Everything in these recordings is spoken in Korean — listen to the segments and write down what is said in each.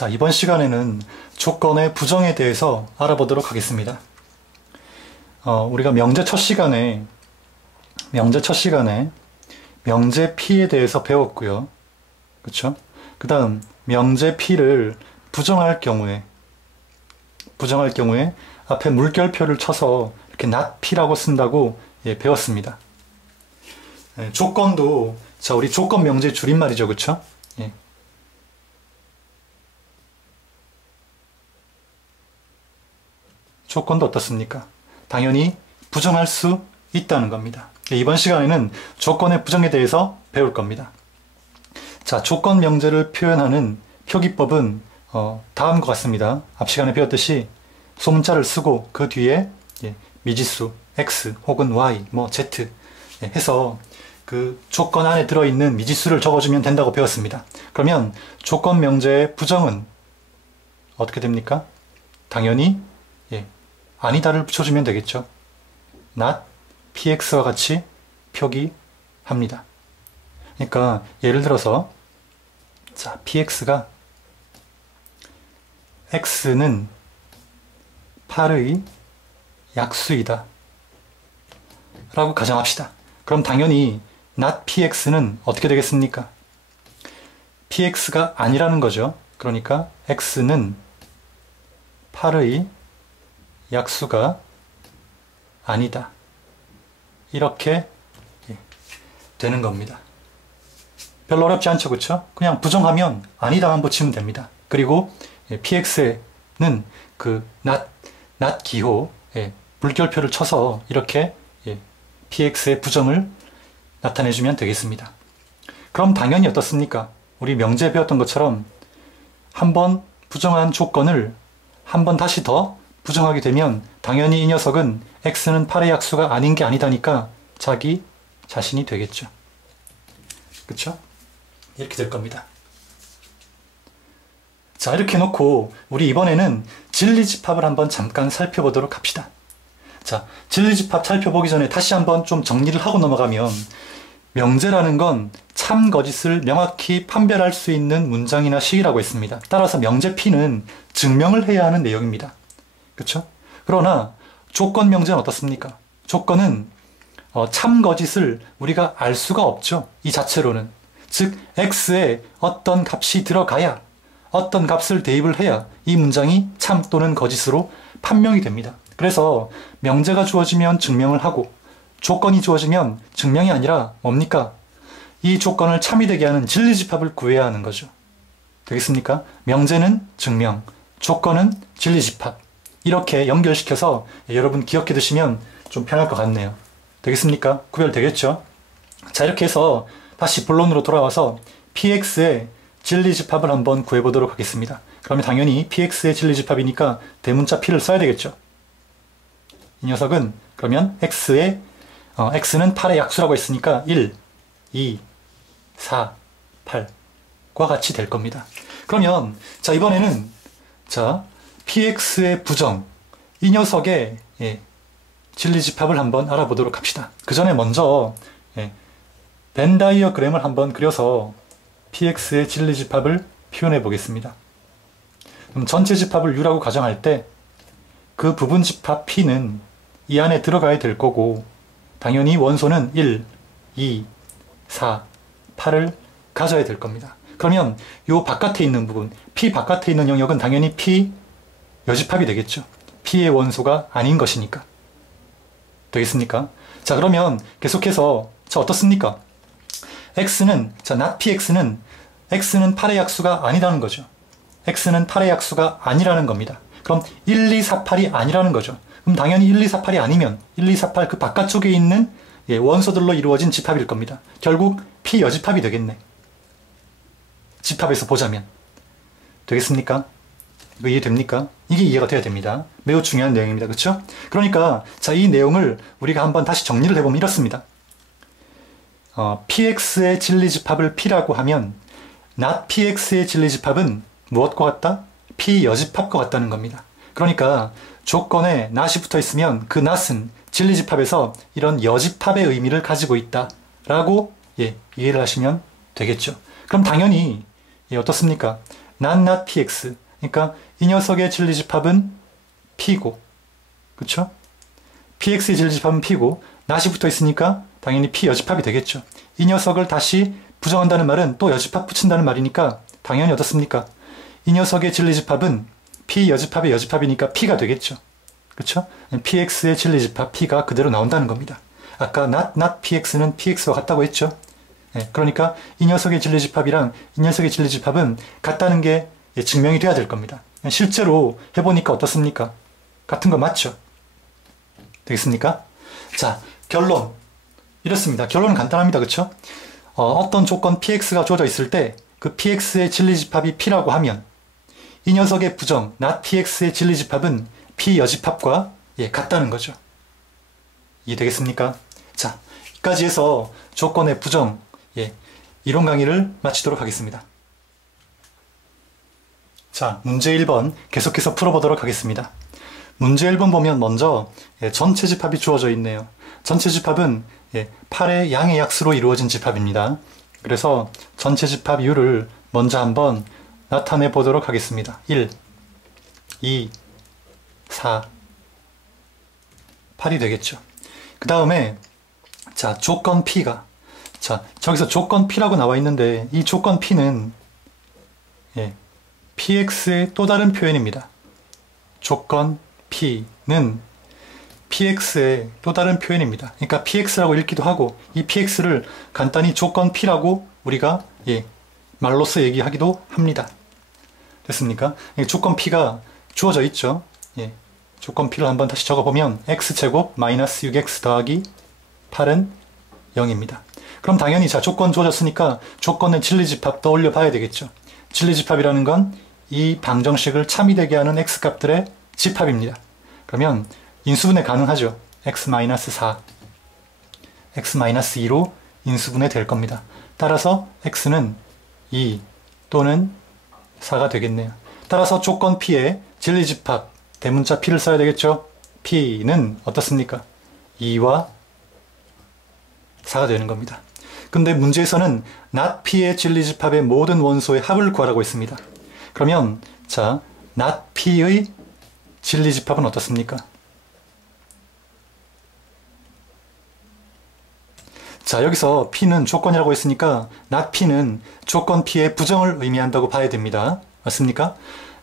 자, 이번 시간에는 조건의 부정에 대해서 알아보도록 하겠습니다. 우리가 명제 첫 시간에 명제 P에 대해서 배웠고요. 그쵸? 그 다음 명제 P를 부정할 경우에 앞에 물결표를 쳐서 이렇게 not P라고 쓴다고 배웠습니다. 조건도, 자, 우리 조건 명제 줄임말이죠. 그쵸? 조건도 어떻습니까? 당연히 부정할 수 있다는 겁니다. 이번 시간에는 조건의 부정에 대해서 배울 겁니다. 자, 조건 명제를 표현하는 표기법은 다음과 같습니다. 앞 시간에 배웠듯이 소문자를 쓰고 그 뒤에 미지수 x 혹은 y, z 해서 그 조건 안에 들어있는 미지수를 적어주면 된다고 배웠습니다. 그러면 조건 명제의 부정은 어떻게 됩니까? 당연히 아니다를 붙여주면 되겠죠. not px와 같이 표기합니다. 그러니까 예를 들어서 자, px가 x는 8의 약수이다 라고 가정합시다. 그럼 당연히 not px는 어떻게 되겠습니까? px가 아니라는 거죠. 그러니까 x는 8의 약수가 아니다. 이렇게 되는 겁니다. 별로 어렵지 않죠, 그쵸? 그냥 부정하면 아니다만 붙이면 됩니다. 그리고 px에는 그 not 기호 물결표를 쳐서 이렇게 px의 부정을 나타내주면 되겠습니다. 그럼 당연히 어떻습니까? 우리 명제에 배웠던 것처럼 한번 부정한 조건을 한번 다시 더 부정하게 되면 당연히 이 녀석은 x는 8의 약수가 아닌 게 아니다니까 자기 자신이 되겠죠. 그쵸? 이렇게 될 겁니다. 자, 이렇게 놓고 우리 이번에는 진리집합을 한번 잠깐 살펴보도록 합시다. 자, 진리집합 살펴보기 전에 다시 한번 좀 정리를 하고 넘어가면 명제라는 건 참 거짓을 명확히 판별할 수 있는 문장이나 식이라고 했습니다. 따라서 명제 P는 증명을 해야 하는 내용입니다. 그렇죠? 그러나 조건 명제는 어떻습니까? 조건은 참 거짓을 우리가 알 수가 없죠. 이 자체로는. 즉 x에 어떤 값이 들어가야, 어떤 값을 대입을 해야 이 문장이 참 또는 거짓으로 판명이 됩니다. 그래서 명제가 주어지면 증명을 하고 조건이 주어지면 증명이 아니라 뭡니까? 이 조건을 참이 되게 하는 진리집합을 구해야 하는 거죠. 되겠습니까? 명제는 증명, 조건은 진리집합. 이렇게 연결시켜서 여러분 기억해 두시면 좀 편할 것 같네요. 되겠습니까? 구별되겠죠? 자, 이렇게 해서 다시 본론으로 돌아와서 px의 진리집합을 한번 구해보도록 하겠습니다. 그러면 당연히 px의 진리집합이니까 대문자 p를 써야 되겠죠. 이 녀석은 그러면 x는 8의 약수라고 했으니까 1, 2, 4, 8과 같이 될 겁니다. 그러면 자, 이번에는 자, px의 부정, 이 녀석의 진리집합을 한번 알아보도록 합시다. 그 전에 먼저 벤 다이어그램을 한번 그려서 px의 진리집합을 표현해 보겠습니다. 그럼 전체 집합을 u라고 가정할 때 그 부분 집합 p는 이 안에 들어가야 될 거고 당연히 원소는 1, 2, 4, 8을 가져야 될 겁니다. 그러면 요 바깥에 있는 부분, p 바깥에 있는 영역은 당연히 p 여집합이 되겠죠. p의 원소가 아닌 것이니까. 되겠습니까? 자, 그러면 계속해서 자, 어떻습니까? x는 not px는 x는 8의 약수가 아니라는 거죠. x는 8의 약수가 아니라는 겁니다. 그럼 1, 2, 4, 8이 아니라는 거죠. 그럼 당연히 1, 2, 4, 8이 아니면 1, 2, 4, 8 그 바깥쪽에 있는 원소들로 이루어진 집합일 겁니다. 결국 p 여집합이 되겠네. 집합에서 보자면. 되겠습니까? 이거 이해됩니까? 이게 이해가 돼야 됩니다. 매우 중요한 내용입니다. 그렇죠? 그러니까 자, 이 내용을 우리가 한번 다시 정리를 해보면 이렇습니다. px의 진리집합을 p라고 하면 not px의 진리집합은 무엇과 같다? p 여집합과 같다는 겁니다. 그러니까 조건에 not이 붙어 있으면 그 not은 진리집합에서 이런 여집합의 의미를 가지고 있다 라고 이해를 하시면 되겠죠. 그럼 당연히 어떻습니까? not px. 그러니까 이 녀석의 진리집합은 p고, 그쵸? px의 진리집합은 p고, not이 붙어 있으니까 당연히 p 여집합이 되겠죠. 이 녀석을 다시 부정한다는 말은 또 여집합 붙인다는 말이니까 당연히 어떻습니까? 이 녀석의 진리집합은 p 여집합의 여집합이니까 p가 되겠죠. 그쵸? px의 진리집합 p가 그대로 나온다는 겁니다. 아까 not px는 px와 같다고 했죠. 그러니까 이 녀석의 진리집합이랑 이 녀석의 진리집합은 같다는 게 증명이 돼야 될 겁니다. 실제로 해보니까 어떻습니까? 같은 거 맞죠? 되겠습니까? 자, 결론. 이렇습니다. 결론은 간단합니다. 그쵸? 어떤 조건 px가 주어져 있을 때 그 px의 진리집합이 p라고 하면 이 녀석의 부정 not px의 진리집합은 p 여집합과 같다는 거죠. 이해되겠습니까? 자, 여기까지 해서 조건의 부정 이론 강의를 마치도록 하겠습니다. 자, 문제 1번 계속해서 풀어보도록 하겠습니다. 문제 1번 보면 먼저 전체 집합이 주어져 있네요. 전체 집합은 8의 양의 약수로 이루어진 집합입니다. 그래서 전체 집합 이유를 먼저 한번 나타내 보도록 하겠습니다. 1, 2, 4, 8이 되겠죠. 그 다음에 자, 조건 P가 자, 저기서 조건 P라고 나와 있는데 이 조건 P는 PX의 또 다른 표현입니다. 조건 P는 PX의 또 다른 표현입니다. 그러니까 PX라고 읽기도 하고 이 PX를 간단히 조건 P라고 우리가 말로써 얘기하기도 합니다. 됐습니까? 조건 P가 주어져 있죠. 조건 P를 한번 다시 적어보면 x제곱 마이너스 6x 더하기 8은 0입니다. 그럼 당연히 자, 조건 주어졌으니까 조건의 진리집합 떠올려 봐야 되겠죠. 진리집합이라는 건 이 방정식을 참이되게 하는 x값들의 집합입니다. 그러면 인수분해 가능하죠. x-4, x-2로 인수분해 될 겁니다. 따라서 x는 2 또는 4가 되겠네요. 따라서 조건 P의 진리집합 대문자 P를 써야 되겠죠. P는 어떻습니까? 2와 4가 되는 겁니다. 근데 문제에서는 not P의 진리집합의 모든 원소의 합을 구하라고 했습니다. 그러면 자, not P의 진리집합은 어떻습니까? 자, 여기서 P는 조건이라고 했으니까 not P는 조건 P의 부정을 의미한다고 봐야 됩니다. 맞습니까?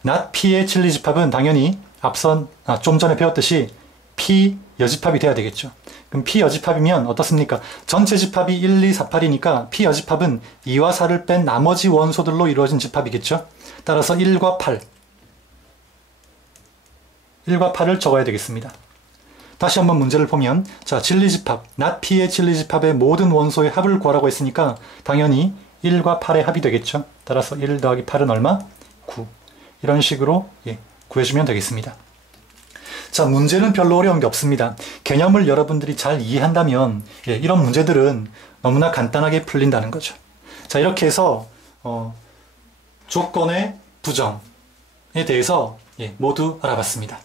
not P의 진리집합은 당연히 앞선 좀 전에 배웠듯이 P 여집합이 돼야 되겠죠. 그럼 P 여집합이면 어떻습니까? 전체 집합이 1, 2, 4, 8이니까 P 여집합은 2와 4를 뺀 나머지 원소들로 이루어진 집합이겠죠. 따라서 1과 8 1과 8을 적어야 되겠습니다. 다시 한번 문제를 보면 자, 진리집합 not P의 진리집합의 모든 원소의 합을 구하라고 했으니까 당연히 1과 8의 합이 되겠죠. 따라서 1 더하기 8은 얼마? 9. 이런 식으로 구해주면 되겠습니다. 자, 문제는 별로 어려운 게 없습니다. 개념을 여러분들이 잘 이해한다면 이런 문제들은 너무나 간단하게 풀린다는 거죠. 자, 이렇게 해서 조건의 부정에 대해서 모두 알아봤습니다.